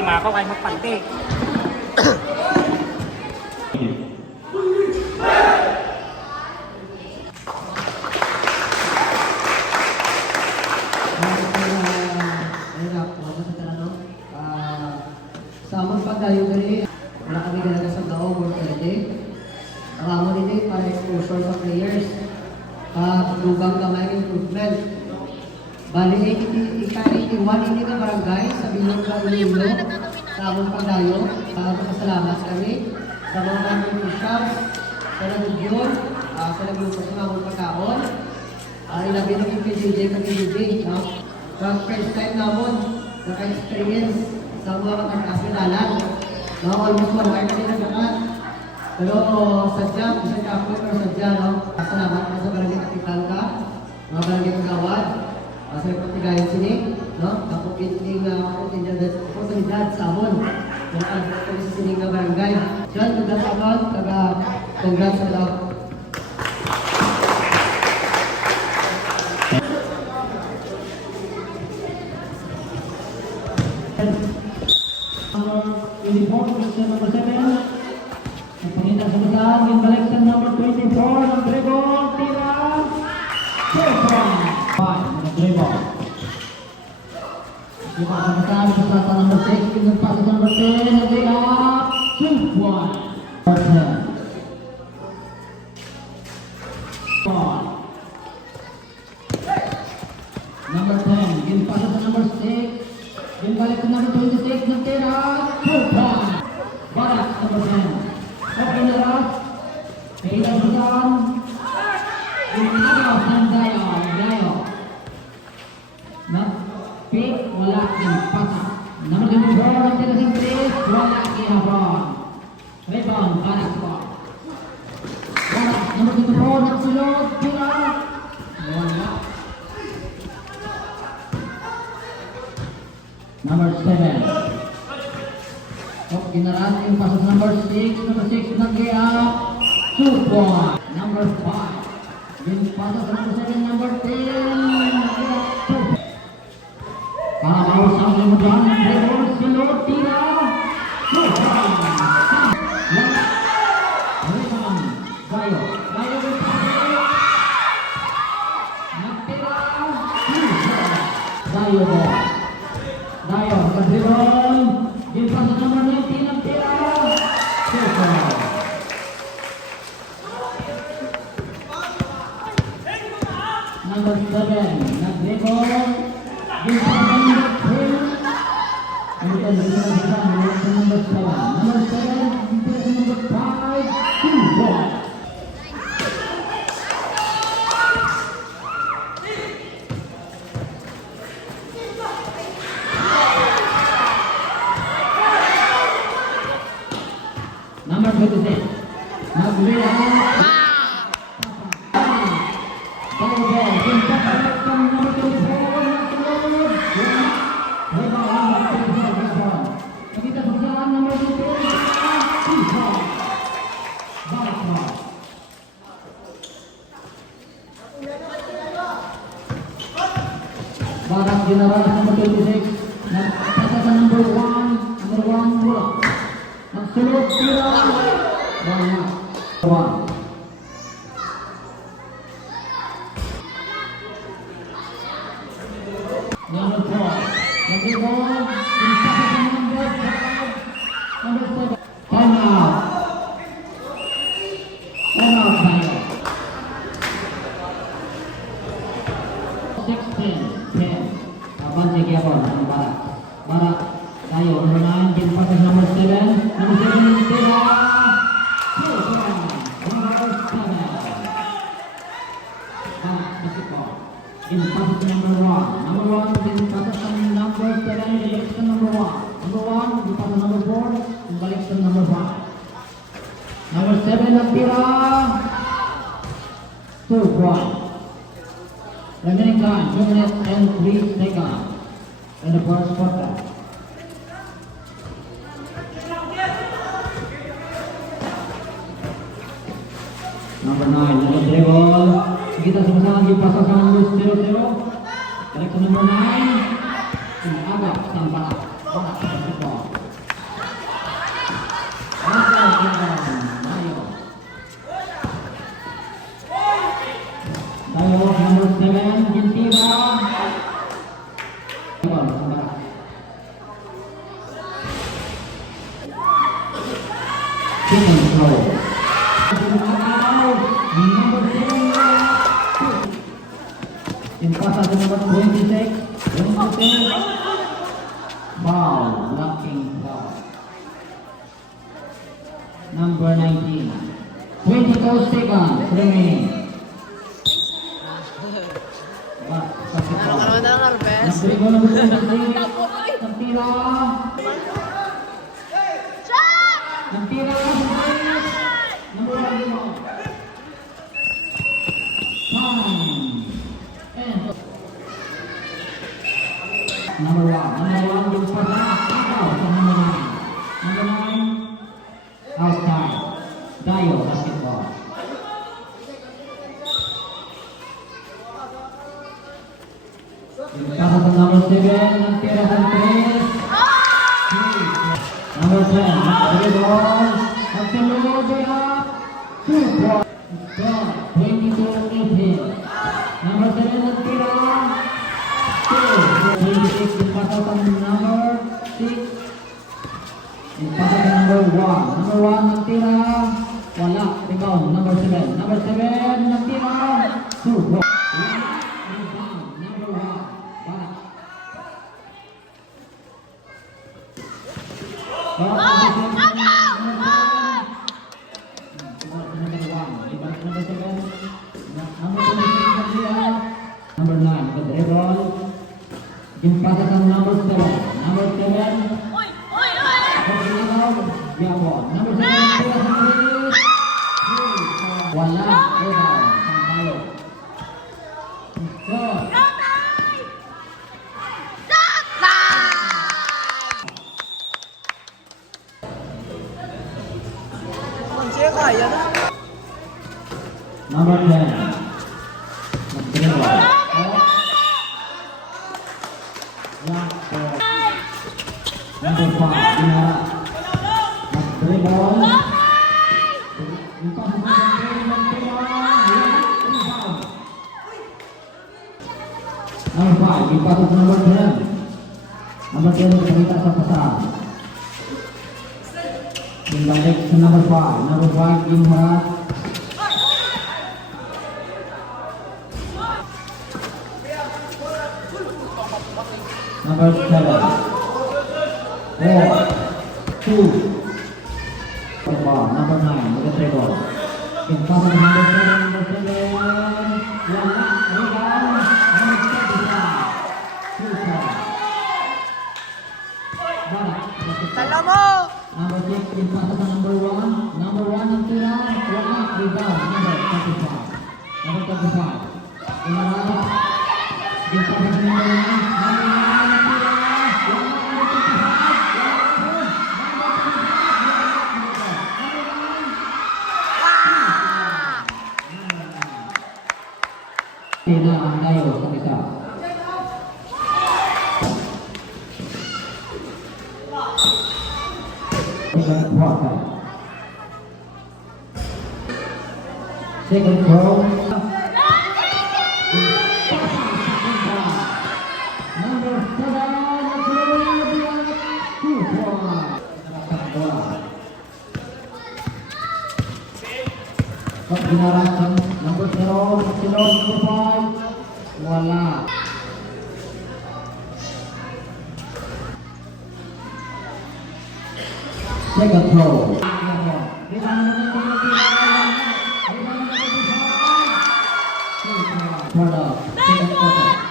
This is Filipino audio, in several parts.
Mako kay magpante. Sama pagdayo dali, wala kami talaga sa daw or pwede. Ang amo nito para exposure sa players. Lugang kamay improvement. Bali, ika-81 hindi ka barangay sa bilog ka ulo sa among pagdayo. Pasalamat kami sa mga aming push-ups, sa nagugyon, sa nagluto sa among pagkaon. Ilabi na yung PJJ ka-PJJ. First time namon, naka-experience sa mga magkakasilalan. Almost 1 hour kami nagkakat. Pero sadya, isa ka ako, pero sadya, salamat na sa barangay kapitan ka, mga barangay kagawad, sa ipatigayan sini, kapag kiting oportunidad sa amon, yung advocacy sa sini nga barangay. Diyan, congrats amon, congrats sa daw. Uniform, number 7. Pagpakita sa basahan, yung balik sa number 24, ng dribble, tira, Jason! 5, ng dribble. Yung pa sa basahan, sa number 6, yung pa sa number 10, ng tira, 2-1. Number 10, yung pa sa number 6, yung balik sa number 26, ng tira, 2-1. Barak, number 10. Okay na rin. Kailan mo saan? Yung agaw ng Dayo. Na? Pick, wala yung pasak. Number 24, ang tira ng Chris, wala kinabon. Rebound, Barak po. Barak, number 24, nagsulog, tira. Wala. Number 7. Ginaran yung pasok number 6. Number 6 nag-gaya. 2-1. Number 5. Yung pasok number 7. Number 10. Nag-gaya. 2. Kakawasang mo dyan. Dribble. Silot. Tira. 2-1. Rebound. Dayo. Dayo yung pasok. Nagtira. 2-1. Dayo po. Dayo. Nag-dribble. Yung pasok number 19 ng tira. Number 7, nag-dribble. Yung pasok number 10. Number 7. Number 7, yung pasok number 5. 2-1. Number 26. Nag-liya. Barak general number 26. Nagpasa sa number 1. Number 1 bola. Nagsulot tira. Banyak. 1. Number 4. Nag-dribble. Impasa sa number 5. Number 7. Time out. Time out tayo. 16. 10. Kapan sige ako ng Barak. Barak tayo. Number 9. Impasa sa number 7. Number 7 tira. 2-1. Number 7. Barak basketball. Impasa sa number 1. Number 1 impasa sa number 7. Balik sa number 1. Number 1 impasa sa number 4. Balik sa number 5. Number 7 nagtira. 2-1. Remaining time 2 minutes and 3 seconds in the first quarter. Number 9, nag-dribble. Kita sama-sama dipasang sa number 0-0. Balik sa number 9. Agak sang Barak. Barak basketball. Ayo, number 7, Gintira. Pick and throw. Number 7, in pass at number 26, 26. Foul, blocking foul. Number 19, 22 seconds remaining. Sakit foul. Nagdribble number 26, nagtira. Nagtira, number 1. Number 1 gives for that. Out to number 9. Number 9, outside. Dayo, basketball. Pasok ang number 7, nagtira sa 3. Number 10, dribble. Nagtulog, way up. 2 points. 22-18. Number 7, nagtira. 26 dipasok ang number 6. Dipasok ang number 1. Number 1 nagtira. Wala. Rebound. Number 7. Number 7 nagtira. 2 points. Rebound. Number 1. Back. Number 9, the dribble. Impasok ang number 7. Number 7. Yapon. Number 7, tira sa 3. Wala. Rebound. Sampayo. Good. Number 10. Nag-dribble. Number 5, Dinara. Nag-dribble. Number 5, ipasok number 10. Number 10 nakita sa pasal. Balik sa number 5. Number 5, Dinara. Number 7. 4, 2. Number 9, with the dribble. In front of number 7, number 7. Wala, rebound. Number 35. 2 points. Tala mo! Number 6, in front of number 1. Number 1 ang tira. Wala, rebound. Number 35. Number 35. Inarap. In front of number 1. Number 1 ang tira. Tina ang Dayo sa isa. Second quarter. Second throw. Number 7, 2 points. Pag ginarasan, number 0, number 5, wala. Second throw. Second quarter.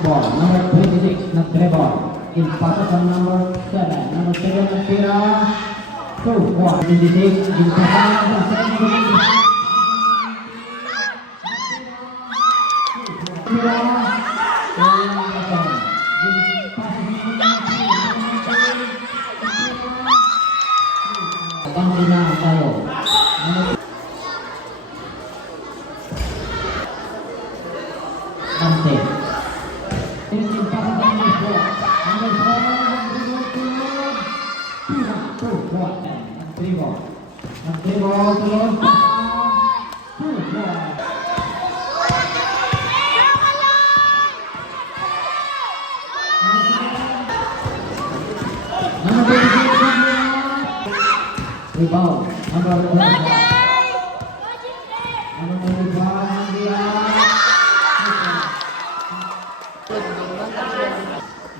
Ball, number 26, nag-dribble. Impasok ang number 7. Number 7 nagtira. 2, 1, 26, impasok ang number 7. Tira. Walang kapal. Impasok ang number 7. nag-dribble. Nag-dribble, tulog. Two points. Number 26, rebound. Number 25. Number 25, Dian.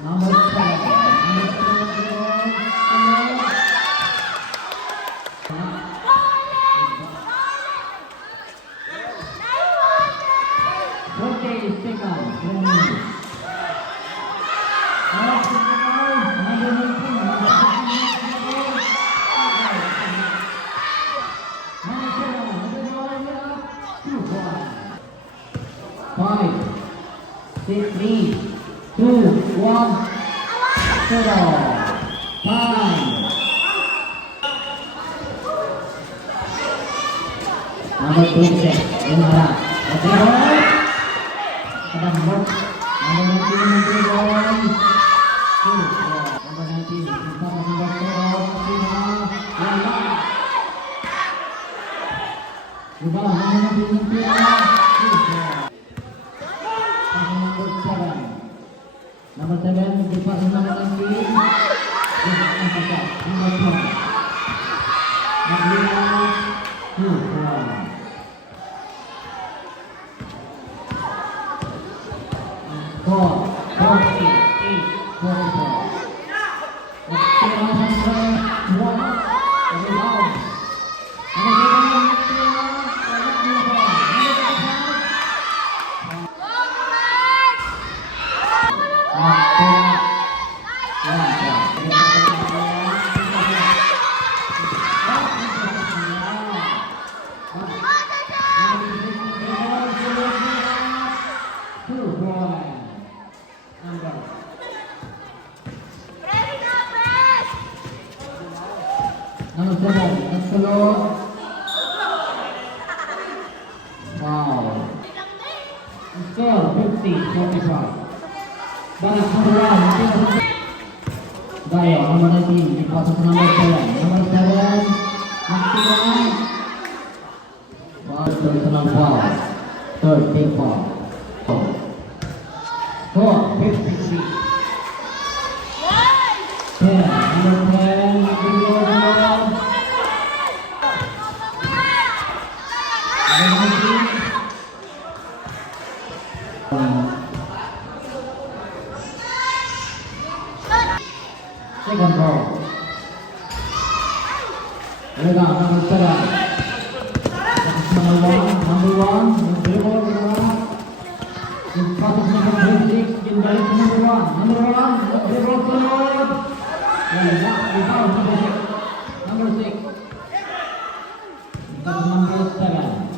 Number 40 seconds. Five, six, three, two, one, zero. Time. Number 26, Indra. Dribble. Kadang-kadang. Number 19, dribble. Two, number 19, number 0, Rebound, number 19, Number 7. Number 7, dipas number 19. Number 10. Number 2. Four, 48, 44. Number 7, Nagsulot. Wow. Score 50-45. Barak number 1. Dayo, number 19, dipasok ke number 7. Number 7, Nagsulot. Personal foul. Third team foul. Score 56. 10, number 10, Nagsulot. Second ball. Rebound number 7. Number 1, dribble, in process number 26, invite number 1. Number 1, dribble, forward. Rebound number 6. Number 6. Number 7.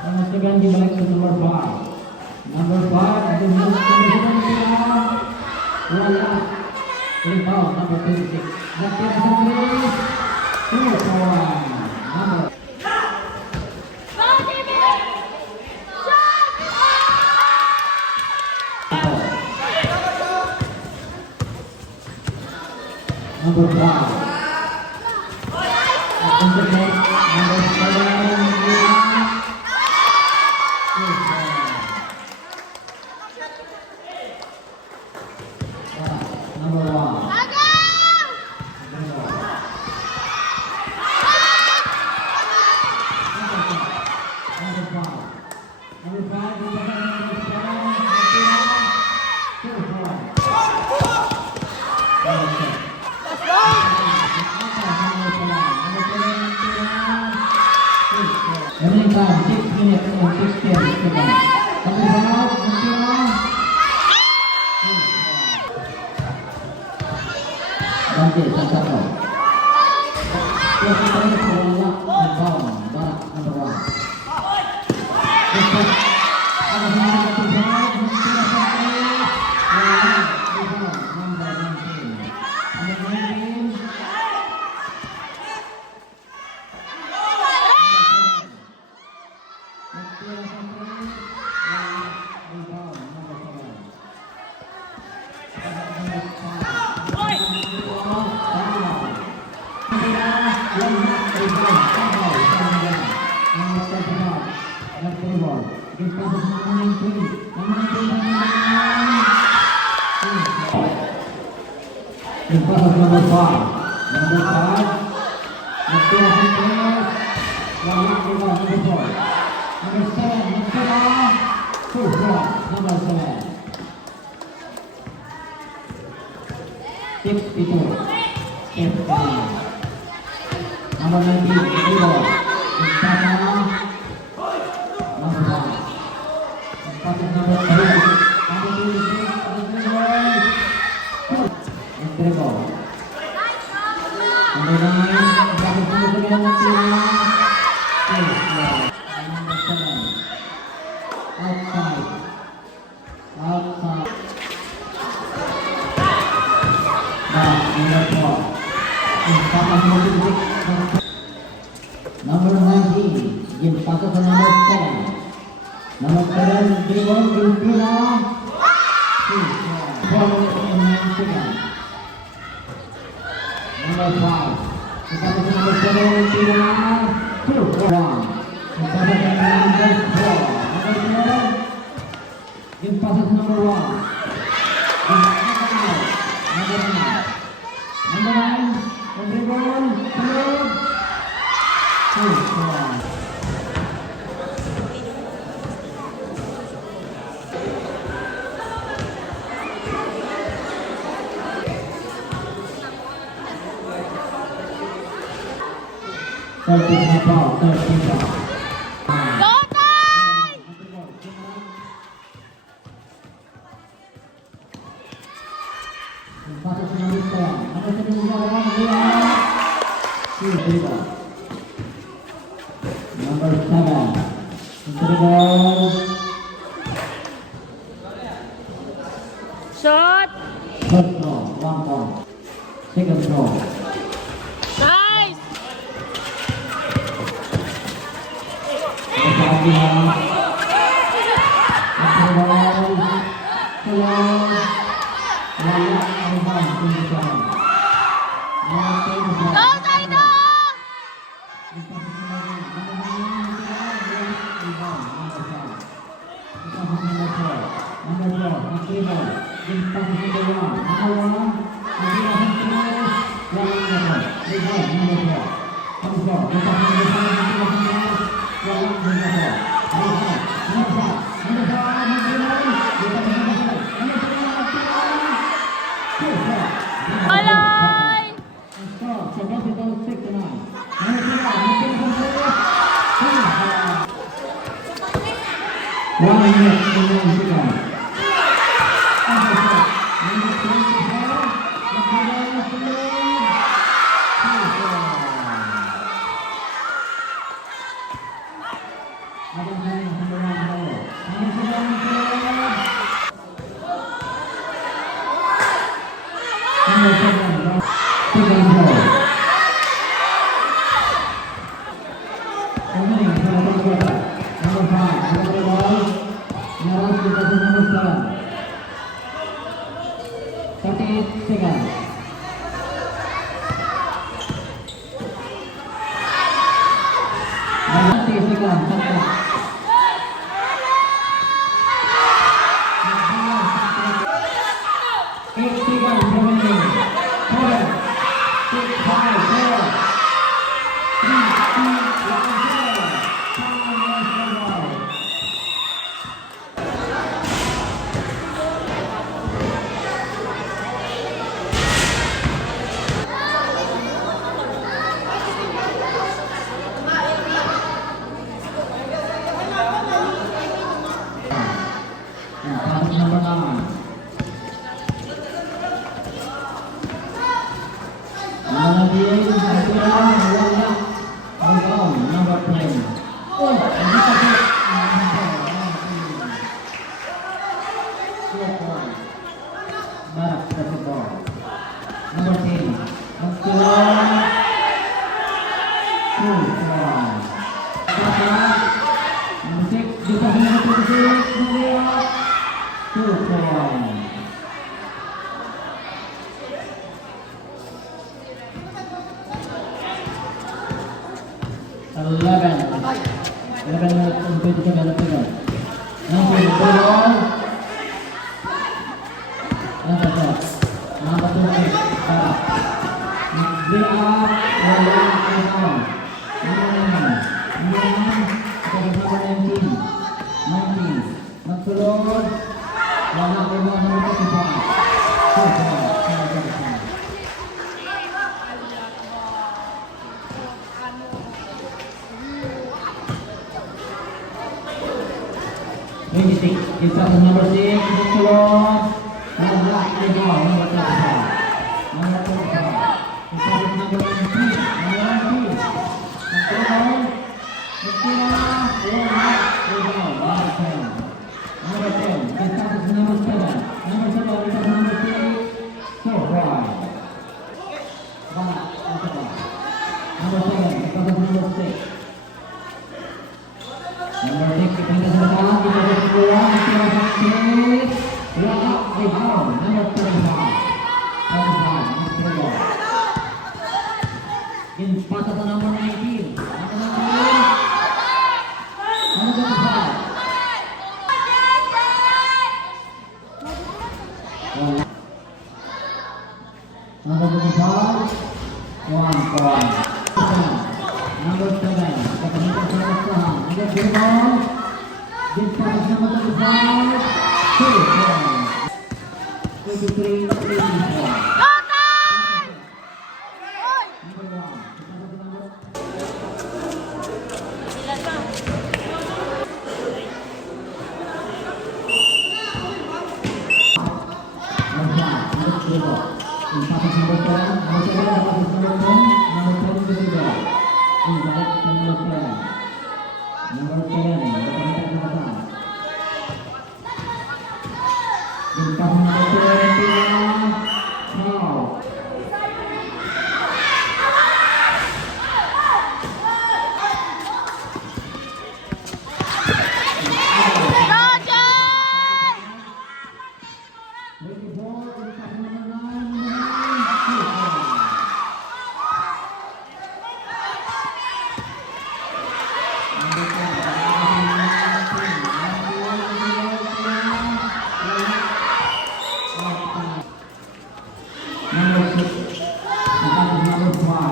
Number 7 dibalik ke number 5. Number 5 dibalik ke number 7. Rebound number 26. Left number 3. 2 points. Number. Number 5. Number Remaining time 6 minutes and 16 seconds. Satu out, ganti satu. Kita bola rebound barak number 1. One Give passes number 19. Number 19, give passes number 5. Number 5. Nagtira si Perez. Wala ko ba? Number 4. Number 7. Nagtira. Full cross. Number 7. 62. 59. Number 19. Zero. Nagtira. Number 1. Passes number 3. Number 2. Nagtira. Number 9. Passes number 7. Nagtira. Number 7. Outside. Outside. Number 4. Number 19. Give passes to number 7. Number 7. Dribble. Give Pina. 4 minutes and 9 seconds. Number 5. Give passes to number 7. Pina. 2. 1. Give passes to number 4. Number 7. Give passes to number 1. Number 9. Number 9. Dribble. 2. 1. Thirteen ball. Go time! Passes number 10. Number 7 is around. Dribble. Number 7. Dribble. Shot! First throw. 1 point. Second throw. Nice! Go Taito! Alay! Eleven minutes and 27 seconds. Nanti ball. Number 2. Number 2. Bring up. Down. Magsulod. Wala ko mo ng mga It's up to number 6, Magsulod. Wala ko mo number 35. Number 35. It's up to number 19. Number 19. Magsulod. Number 10. This time is number 7. Number 7 is number 6. So right. Number 7 because of number 6. Number 6 because of the one because of the one because of 6. We are up with down. Number 35. 35. Number 35. In spot of the number 19. Number 19. Number 25. Number 25, 1 point. Number 7, Kapanita Saraswahan. Number 21, this time number 25, 2 points. 23, 3 points. Number 1,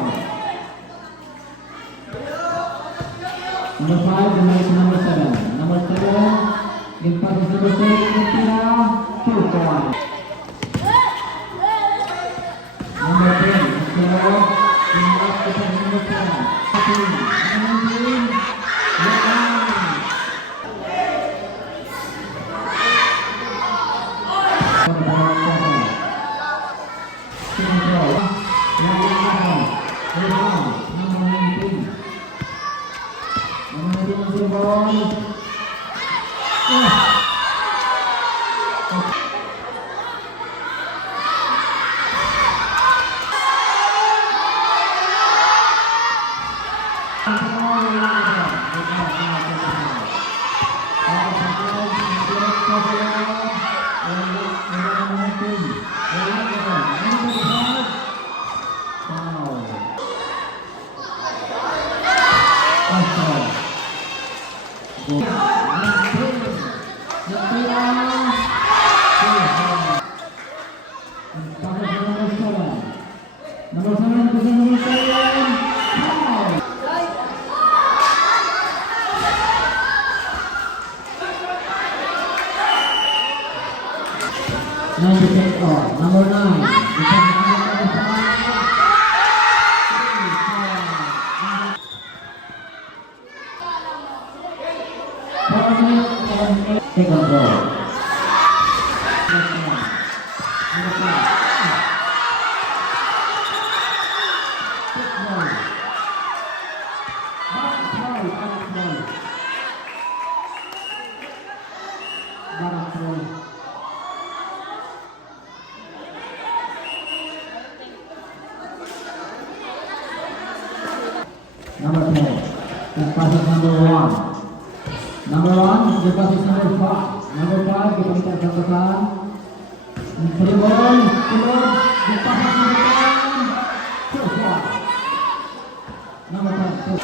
Number 5, the next number 7. Number 7, give pass is number 6, Christina, 2 points. Number 10, Christina, in last pass number 10. 19, Number 7, number 7. Number 9. Take control. Number 10. This pass is number 1. Number 1, the pass is number 5. Number 5, kita minta catatan. Dribble, the pass is number 10. First one. Number 10.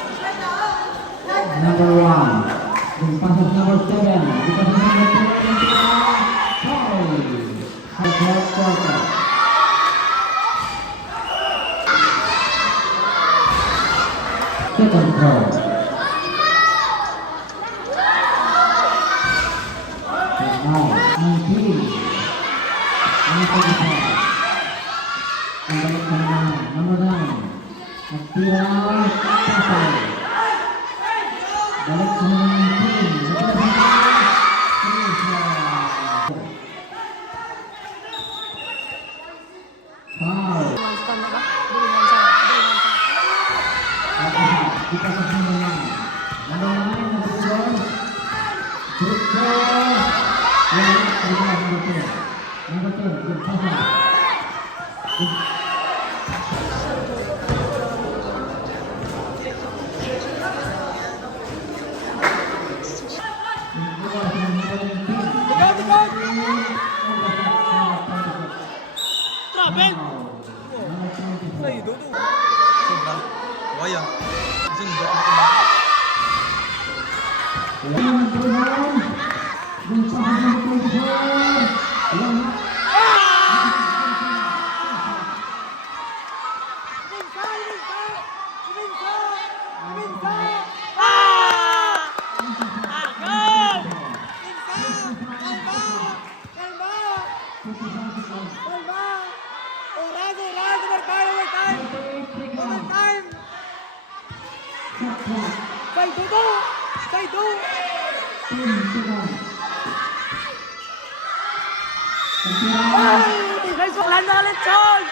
Number 1, Yung passes number 7. Yung passes number 10. Foul. Sa fourth quarter. Second foul. Now, 19. Number 9. Nagtira. Pasal. Balik sa number 19. Foul. Monster na ba? Dili monster. Kita sa number 9. Number 9, number 4. Shoot four. Number 10. Number 10. Good pasal. Travel! Ay, dodo. Sobra. Waya. Kasi nito. Guys, wala na ulit, Chol!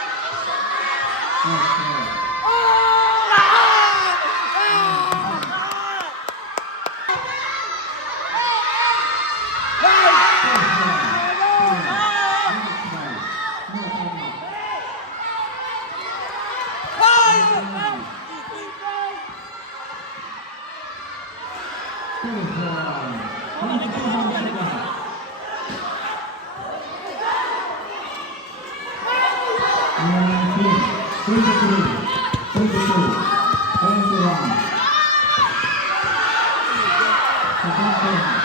Second